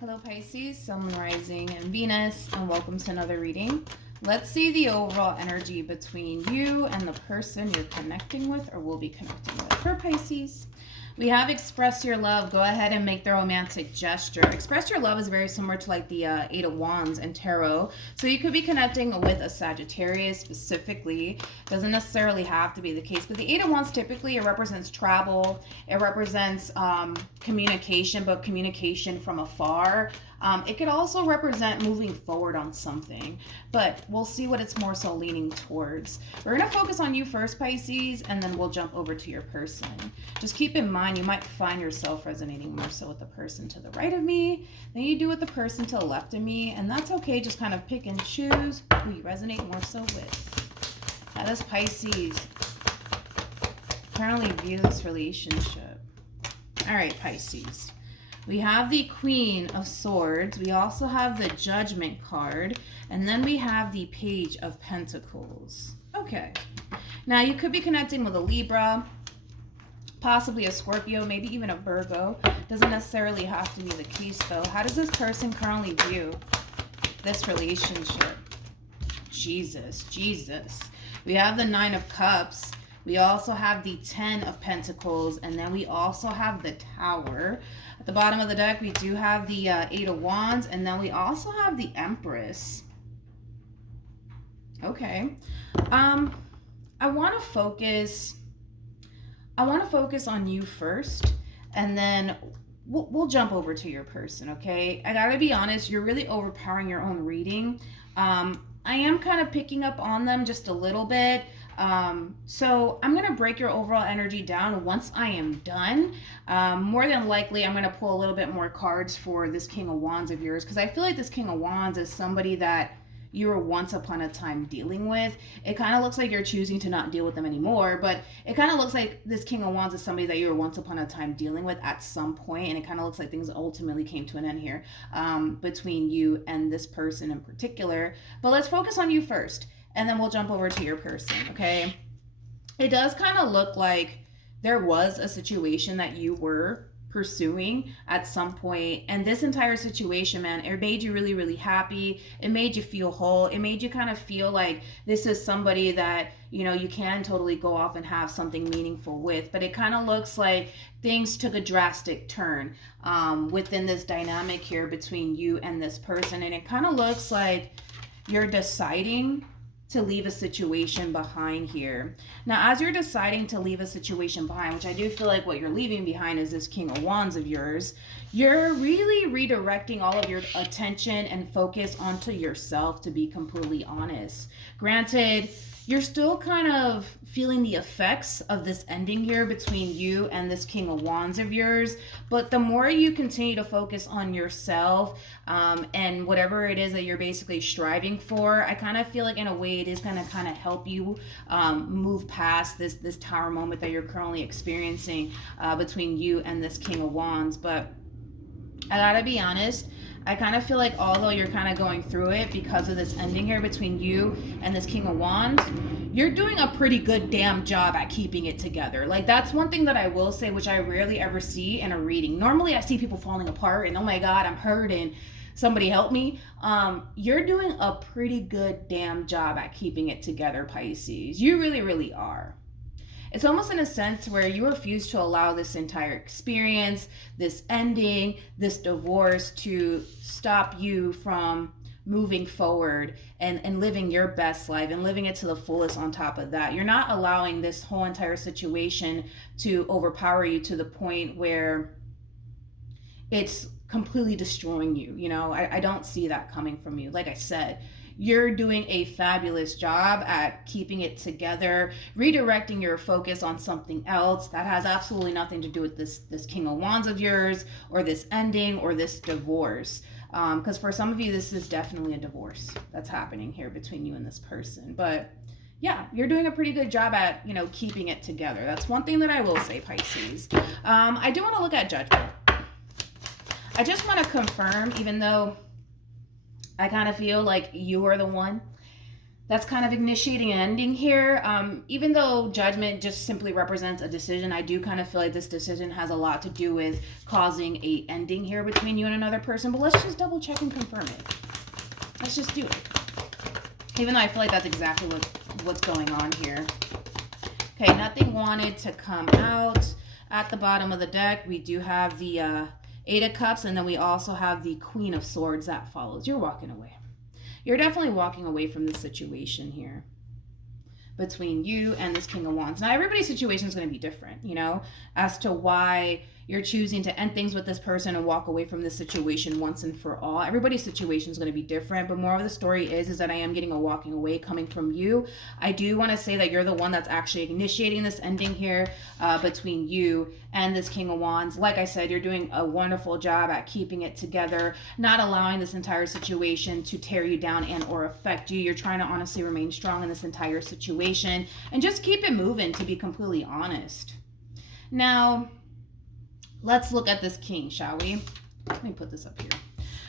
Hello Pisces, Sun, Rising, and Venus, and welcome to another reading. Let's see the overall energy between you and the person you're connecting with or will be connecting with. For Pisces, we have express your love. Go ahead and make the romantic gesture. Express your love is very similar to like the Eight of Wands and Tarot. So you could be connecting with a Sagittarius specifically. Doesn't necessarily have to be the case. But the Eight of Wands typically it represents travel. It represents communication, but communication from afar. It could also represent moving forward on something, but we'll see what it's more so leaning towards. We're going to focus on you first, Pisces, and then we'll jump over to your person. Just keep in mind, you might find yourself resonating more so with the person to the right of me than you do with the person to the left of me, and that's okay. Just kind of pick and choose who you resonate more so with. How does Pisces currently view this relationship? All right, Pisces. We have the Queen of Swords. We also have the Judgment card. And then we have the Page of Pentacles. Okay. Now, you could be connecting with a Libra, possibly a Scorpio, maybe even a Virgo. Doesn't necessarily have to be the case, though. How does this person currently view this relationship? Jesus. We have the Nine of Cups. We also have the 10 of Pentacles, and then we also have the Tower. At the bottom of the deck, we do have the Eight of Wands, and then we also have the Empress. Okay. I want to focus on you first, and then we'll jump over to your person, okay? I gotta be honest, you're really overpowering your own reading. I am kind of picking up on them just a little bit. So I'm going to break your overall energy down once I am done. More than likely, I'm going to pull a little bit more cards for this King of Wands of yours, because I feel like this King of Wands is somebody that you were once upon a time dealing with. It kind of looks like you're choosing to not deal with them anymore, but it kind of looks like this King of Wands is somebody that you were once upon a time dealing with at some point, and it kind of looks like things ultimately came to an end here between you and this person in particular. But let's focus on you first, and then we'll jump over to your person, okay? It does kind of look like there was a situation that you were pursuing at some point, and this entire situation, man, it made you really, really happy. It made you feel whole. It made you kind of feel like this is somebody that, you know, you can totally go off and have something meaningful with. But it kind of looks like things took a drastic turn within this dynamic here between you and this person, and it kind of looks like you're deciding to leave a situation behind here. Now, as you're deciding to leave a situation behind, which I do feel like what you're leaving behind is this King of Wands of yours, you're really redirecting all of your attention and focus onto yourself, to be completely honest. Granted, you're still kind of feeling the effects of this ending here between you and this King of Wands of yours, but the more you continue to focus on yourself and whatever it is that you're basically striving for, I kind of feel like in a way it is going to kind of help you move past this Tower moment that you're currently experiencing between you and this King of Wands. But I gotta be honest, I kind of feel like although you're kind of going through it because of this ending here between you and this King of Wands, you're doing a pretty good damn job at keeping it together. Like, that's one thing that I will say, which I rarely ever see in a reading. Normally I see people falling apart and, oh my God, I'm hurt and somebody help me. You're doing a pretty good damn job at keeping it together, Pisces. You really, really are. It's almost in a sense where you refuse to allow this entire experience, this ending, this divorce to stop you from moving forward and living your best life and living it to the fullest. On top of that, you're not allowing this whole entire situation to overpower you to the point where it's completely destroying you. You know, I don't see that coming from you. Like I said, you're doing a fabulous job at keeping it together, redirecting your focus on something else that has absolutely nothing to do with this King of Wands of yours, or this ending, or this divorce. Because for some of you, this is definitely a divorce that's happening here between you and this person. But yeah, you're doing a pretty good job at, you know, keeping it together. That's one thing that I will say, Pisces. I do want to look at Judgment. I just want to confirm, even though I kind of feel like you are the one that's kind of initiating an ending here. Even though judgment just simply represents a decision, I do kind of feel like this decision has a lot to do with causing a ending here between you and another person. But let's just double check and confirm it. Let's just do it. Even though I feel like that's exactly what's going on here. Okay, nothing wanted to come out. At the bottom of the deck, we do have the Eight of Cups, and then we also have the Queen of Swords that follows. You're walking away. You're definitely walking away from this situation here between you and this King of Wands. Now, everybody's situation is going to be different, you know, as to why you're choosing to end things with this person and walk away from this situation once and for all. Everybody's situation is going to be different, but more of the story is that I am getting a walking away coming from you. I do want to say that you're the one that's actually initiating this ending here between you and this King of Wands. Like I said, you're doing a wonderful job at keeping it together, not allowing this entire situation to tear you down and or affect you. You're trying to honestly remain strong in this entire situation and just keep it moving, to be completely honest. Now, let's look at this king, shall we? Let me put this up here.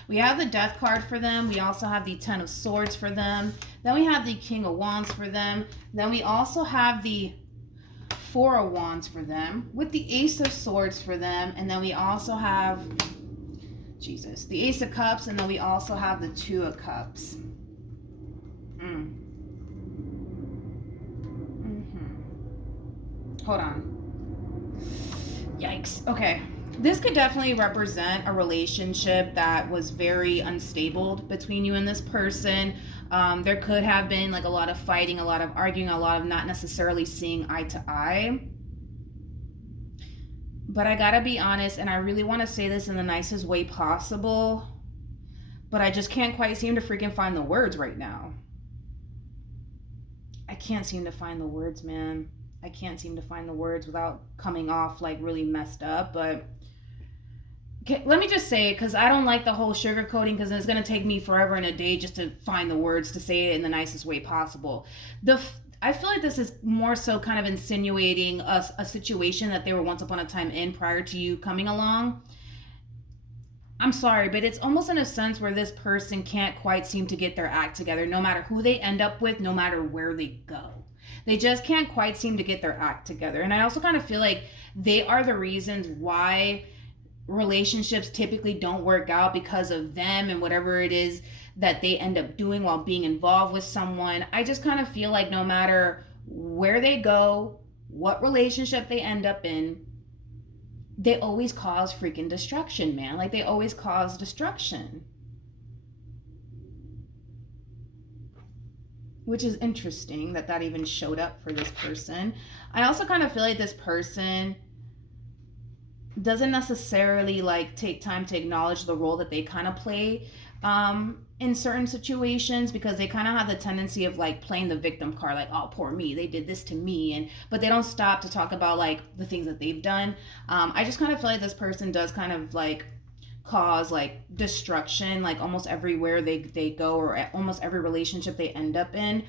We have the Death card for them. We also have the Ten of Swords for them. Then we have the King of Wands for them. Then we also have the Four of Wands for them with the Ace of Swords for them. And then we also have, the Ace of Cups. And then we also have the Two of Cups. Hold on. Yikes. Okay. This could definitely represent a relationship that was very unstable between you and this person. There could have been like a lot of fighting, a lot of arguing, a lot of not necessarily seeing eye to eye. But I gotta be honest, and I really want to say this in the nicest way possible, but I just can't quite seem to freaking find the words right now. I can't seem to find the words, man. I can't seem to find the words without coming off like really messed up. But okay, let me just say it, because I don't like the whole sugarcoating, because it's going to take me forever and a day just to find the words to say it in the nicest way possible. I feel like this is more so kind of insinuating a situation that they were once upon a time in prior to you coming along. I'm sorry, but it's almost in a sense where this person can't quite seem to get their act together, no matter who they end up with, no matter where they go. They just can't quite seem to get their act together. And I also kind of feel like they are the reasons why relationships typically don't work out, because of them and whatever it is that they end up doing while being involved with someone. I just kind of feel like no matter where they go, what relationship they end up in, they always cause freaking destruction, man. Like, they always cause destruction. Which is interesting that even showed up for this person. I also kind of feel like this person doesn't necessarily like take time to acknowledge the role that they kind of play in certain situations, because they kind of have the tendency of like playing the victim card, like, oh, poor me, they did this to me, but they don't stop to talk about like the things that they've done. I just kind of feel like this person does kind of like cause like destruction like almost everywhere they go, or almost every relationship they end up in,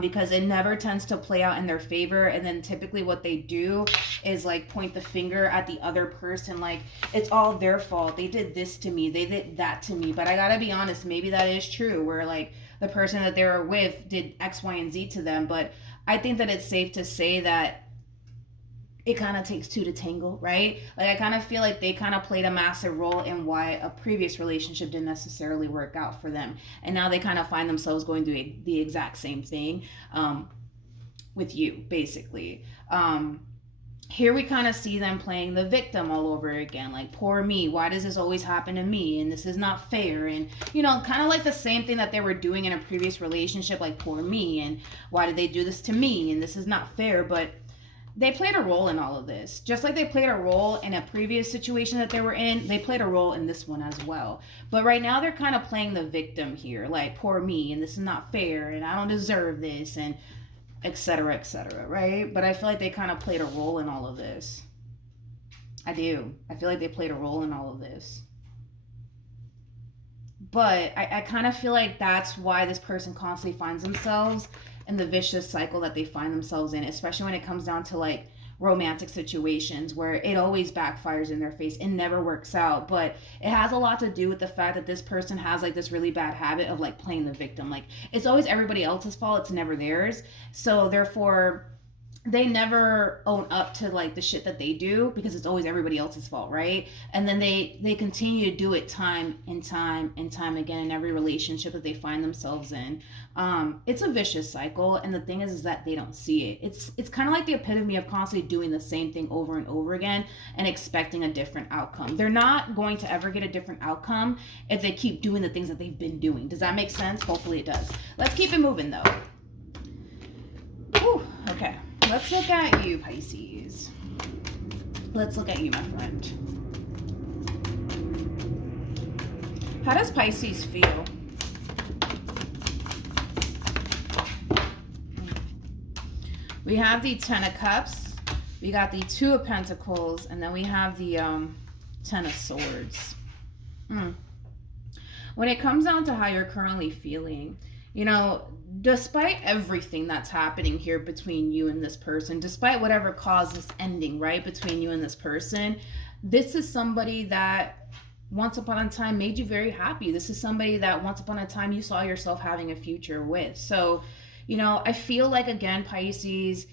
because it never tends to play out in their favor. And then typically what they do is like point the finger at the other person, like it's all their fault, they did this to me, they did that to me. But I gotta be honest, maybe that is true, where like the person that they were with did X, Y, and Z to them. But I think that it's safe to say that it kind of takes two to tangle, right? Like, I kind of feel like they kind of played a massive role in why a previous relationship didn't necessarily work out for them. And now they kind of find themselves going through the exact same thing with you, basically. Here we kind of see them playing the victim all over again. Like, poor me, why does this always happen to me? And this is not fair. And, you know, kind of like the same thing that they were doing in a previous relationship, like, poor me, and why did they do this to me? And this is not fair. But they played a role in all of this. Just like they played a role in a previous situation that they were in, they played a role in this one as well. But right now they're kind of playing the victim here, like, poor me, and this is not fair, and I don't deserve this, and etc., right? But I feel like they kind of played a role in all of this. I do. I feel like they played a role in all of this. But I kind of feel like that's why this person constantly finds themselves in the vicious cycle that they find themselves in, especially when it comes down to like romantic situations where it always backfires in their face. It never works out. But it has a lot to do with the fact that this person has like this really bad habit of like playing the victim. Like it's always everybody else's fault, it's never theirs. So therefore they never own up to like the shit that they do because it's always everybody else's fault, right? And then they continue to do it time and time and time again in every relationship that they find themselves in. It's a vicious cycle, and the thing is that they don't see it. It's kind of like the epitome of constantly doing the same thing over and over again and expecting a different outcome. They're not going to ever get a different outcome if they keep doing the things that they've been doing. Does that make sense? Hopefully it does. Let's keep it moving though. Whew, okay. Let's look at you, Pisces. Let's look at you, my friend. How does Pisces feel? We have the Ten of Cups. We got the Two of Pentacles. And then we have the Ten of Swords. When it comes down to how you're currently feeling, you know, despite everything that's happening here between you and this person, despite whatever caused this ending, right, between you and this person, this is somebody that once upon a time made you very happy. This is somebody that once upon a time you saw yourself having a future with. So, you know, I feel like, again, Pisces,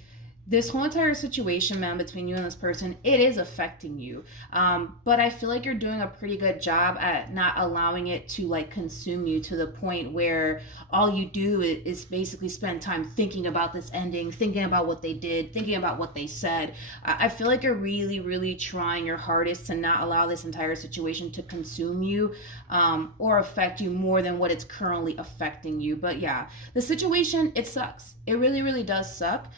this whole entire situation, man, between you and this person, it is affecting you. But I feel like you're doing a pretty good job at not allowing it to like consume you to the point where all you do is basically spend time thinking about this ending, thinking about what they did, thinking about what they said. I feel like you're really, really trying your hardest to not allow this entire situation to consume you or affect you more than what it's currently affecting you. But yeah, the situation, it sucks. It really, really does suck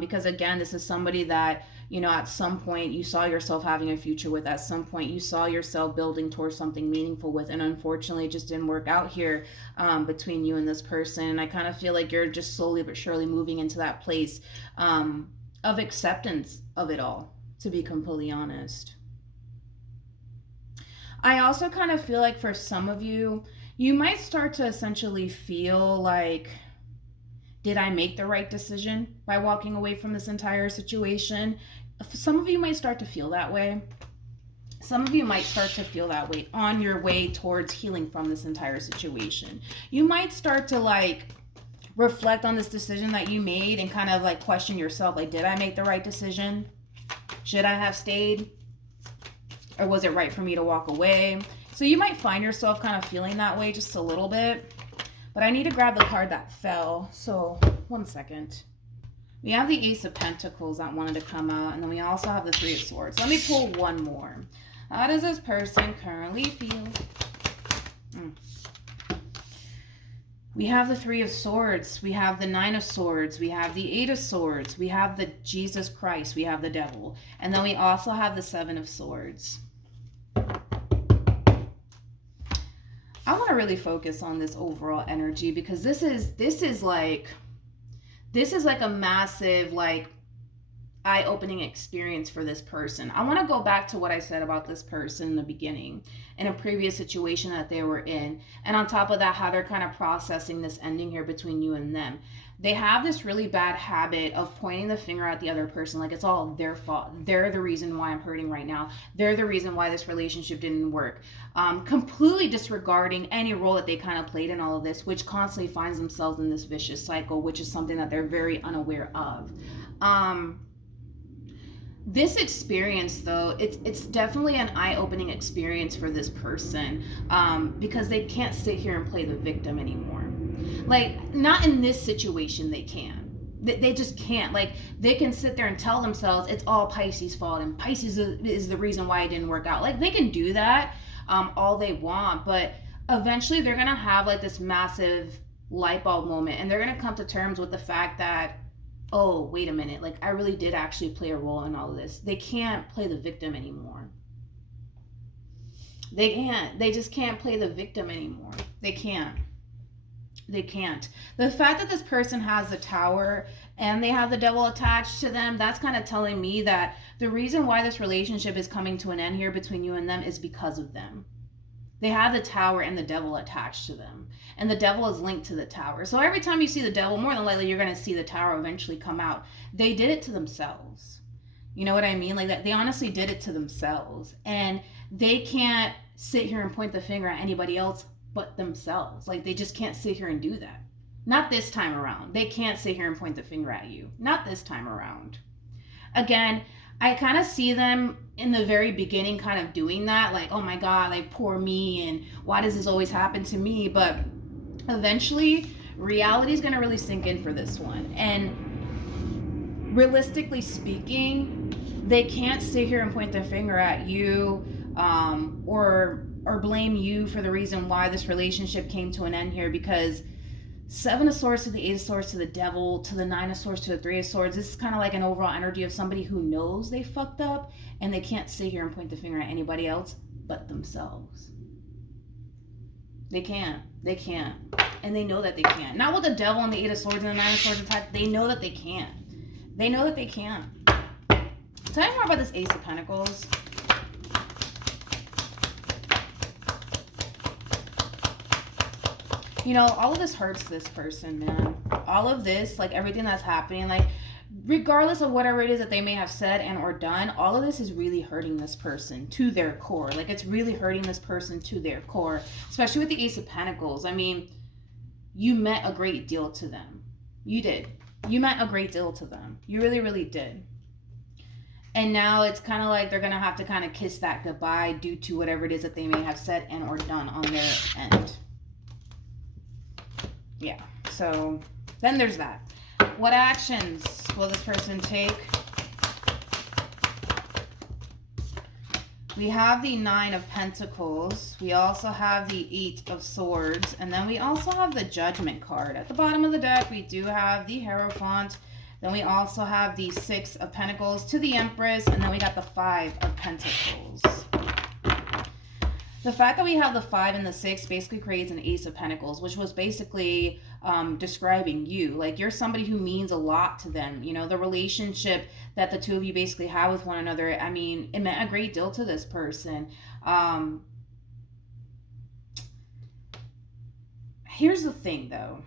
because, again, this is somebody that, you know, at some point you saw yourself having a future with. At some point you saw yourself building towards something meaningful with. And unfortunately, it just didn't work out here between you and this person. And I kind of feel like you're just slowly but surely moving into that place of acceptance of it all, to be completely honest. I also kind of feel like for some of you, you might start to essentially feel like, did I make the right decision by walking away from this entire situation? Some of you might start to feel that way. Some of you might start to feel that way on your way towards healing from this entire situation. You might start to like reflect on this decision that you made and kind of like question yourself, like, did I make the right decision? Should I have stayed? Or was it right for me to walk away? So you might find yourself kind of feeling that way just a little bit. But I need to grab the card that fell. So, one second. We have the Ace of Pentacles that wanted to come out. And then we also have the Three of Swords. Let me pull one more. How does this person currently feel? We have the Three of Swords. We have the Nine of Swords. We have the Eight of Swords. We have the Jesus Christ. We have the Devil. And then we also have the Seven of Swords. I want to really focus on this overall energy because this is like a massive like eye-opening experience for this person. I want to go back to what I said about this person in the beginning, in a previous situation that they were in, and on top of that, how they're kind of processing this ending here between you and them. They have this really bad habit of pointing the finger at the other person like it's all their fault. They're the reason why I'm hurting right now. They're the reason why this relationship didn't work. Completely disregarding any role that they kind of played in all of this, which constantly finds themselves in this vicious cycle, which is something that they're very unaware of. This experience, though, it's definitely an eye-opening experience for this person because they can't sit here and play the victim anymore. Like, not in this situation they can. They just can't. Like, they can sit there and tell themselves it's all Pisces' fault and Pisces is the reason why it didn't work out. Like, they can do that all they want, but eventually they're going to have, like, this massive light bulb moment, and they're going to come to terms with the fact that, oh, wait a minute, like, I really did actually play a role in all of this. They can't play the victim anymore. They can't. They just can't play the victim anymore. They can't. They can't. The fact that this person has the Tower and they have the Devil attached to them, that's kind of telling me that the reason why this relationship is coming to an end here between you and them is because of them. They have the Tower and the Devil attached to them. And the Devil is linked to the Tower. So every time you see the Devil, more than likely you're going to see the Tower eventually come out. They did it to themselves. You know what I mean? Like that they honestly did it to themselves. And they can't sit here and point the finger at anybody else but themselves. Like they just can't sit here and do that. Not this time around. They can't sit here and point the finger at you. Not this time around. Again, I kind of see them in the very beginning kind of doing that. Like, oh my God, like poor me. And why does this always happen to me? But eventually, reality is going to really sink in for this one. And realistically speaking, they can't sit here and point their finger at you or blame you for the reason why this relationship came to an end here, because Seven of Swords to the Eight of Swords to the Devil to the Nine of Swords to the Three of Swords. This is kind of like an overall energy of somebody who knows they fucked up and they can't sit here and point the finger at anybody else but themselves. They can't. They can't. And they know that they can't. Not with the Devil and the Eight of Swords and the Nine of Swords attack. They know that they can't. They know that they can't. Tell me more about this Ace of Pentacles. You know, all of this hurts this person, man. All of this, like everything that's happening, like regardless of whatever it is that they may have said and or done, all of this is really hurting this person to their core. Like it's really hurting this person to their core, especially with the Ace of Pentacles. I mean, you meant a great deal to them. You did. You meant a great deal to them. You really, really did. And now it's kind of like they're going to have to kind of kiss that goodbye due to whatever it is that they may have said and or done on their end. Yeah, so then there's that. What actions will this person take? We have the Nine of Pentacles. We also have the Eight of Swords. And then we also have the Judgment card. At the bottom of the deck, we do have the Hierophant. Then we also have the Six of Pentacles to the Empress. And then we got the Five of Pentacles. The fact that we have the 5 and the 6 basically creates an Ace of Pentacles, which was basically describing you. Like you're somebody who means a lot to them. You know, the relationship that the two of you basically have with one another, I mean, it meant a great deal to this person. Here's the thing, though.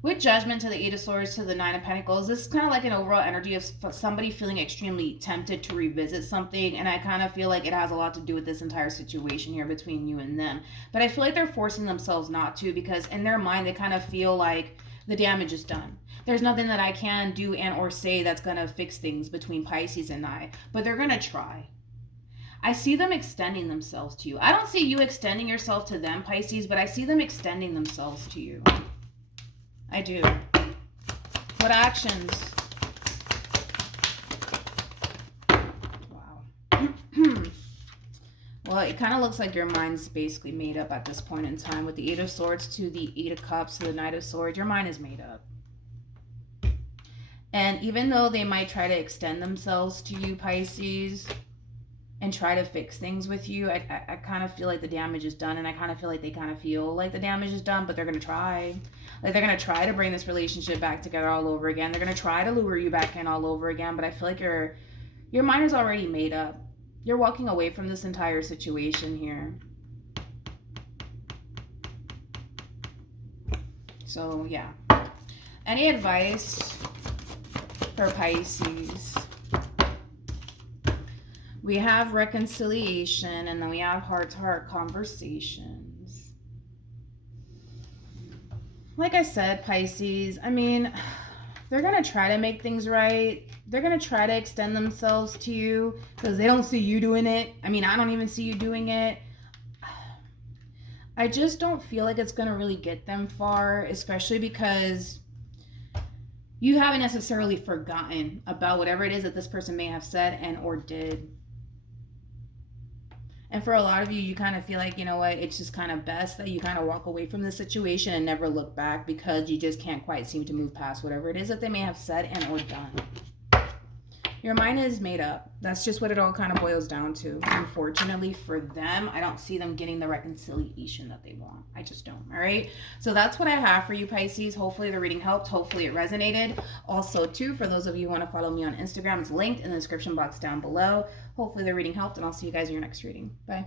With Judgment to the Eight of Swords to the Nine of Pentacles, this is kind of like an overall energy of somebody feeling extremely tempted to revisit something. And I kind of feel like it has a lot to do with this entire situation here between you and them. But I feel like they're forcing themselves not to, because in their mind, they kind of feel like the damage is done. There's nothing that I can do and or say that's going to fix things between Pisces and I. But they're going to try. I see them extending themselves to you. I don't see you extending yourself to them, Pisces, but I see them extending themselves to you. I do. What actions? Wow. Well, it kind of looks like your mind's basically made up at this point in time. With the Eight of Swords to the Eight of Cups to the Knight of Swords, your mind is made up. And even though they might try to extend themselves to you, Pisces, and try to fix things with you, I kind of feel like the damage is done, and I kind of feel like they kind of feel like the damage is done, but they're going to try. Like they're going to try to bring this relationship back together all over again. They're going to try to lure you back in all over again, but I feel like your mind is already made up. You're walking away from this entire situation here. So, yeah. Any advice for Pisces? We have reconciliation, and then we have heart-to-heart conversations. Like I said, Pisces, I mean, they're going to try to make things right. They're going to try to extend themselves to you because they don't see you doing it. I mean, I don't even see you doing it. I just don't feel like it's going to really get them far, especially because you haven't necessarily forgotten about whatever it is that this person may have said and or did. And for a lot of you, you kind of feel like, you know what, it's just kind of best that you kind of walk away from the situation and never look back because you just can't quite seem to move past whatever it is that they may have said and or done. Your mind is made up. That's just what it all kind of boils down to. Unfortunately for them, I don't see them getting the reconciliation that they want. I just don't. All right. So that's what I have for you, Pisces. Hopefully the reading helped. Hopefully it resonated. Also, too, for those of you who want to follow me on Instagram, it's linked in the description box down below. Hopefully the reading helped, and I'll see you guys in your next reading. Bye.